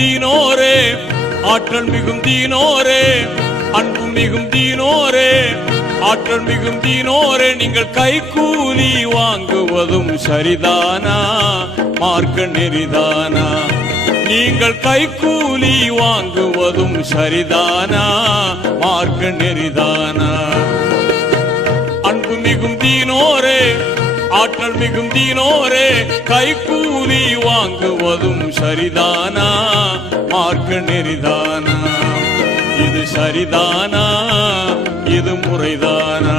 தீனோரே, ஆற்றல் மிகும் தீனோரே, அன்பு மிகும் தீனோரே, ஆற்றல் மிகும் தீனோரே, நீங்கள் கைக்கூலி வாங்குவதும் சரிதானா? மார்க்க நெறிதானா? நீங்கள் கைக்கூலி வாங்குவதும் சரிதானா? மார்க்க நெறிதானா? அன்பு மிகும் தீனோரே, ஆற்றல் மிகும் தீனோரே, கைக்கூலி வாங்குவதும் சரிதானா? மார்க்க நெறிதானா? இது சரிதானா? இது முறைதானா?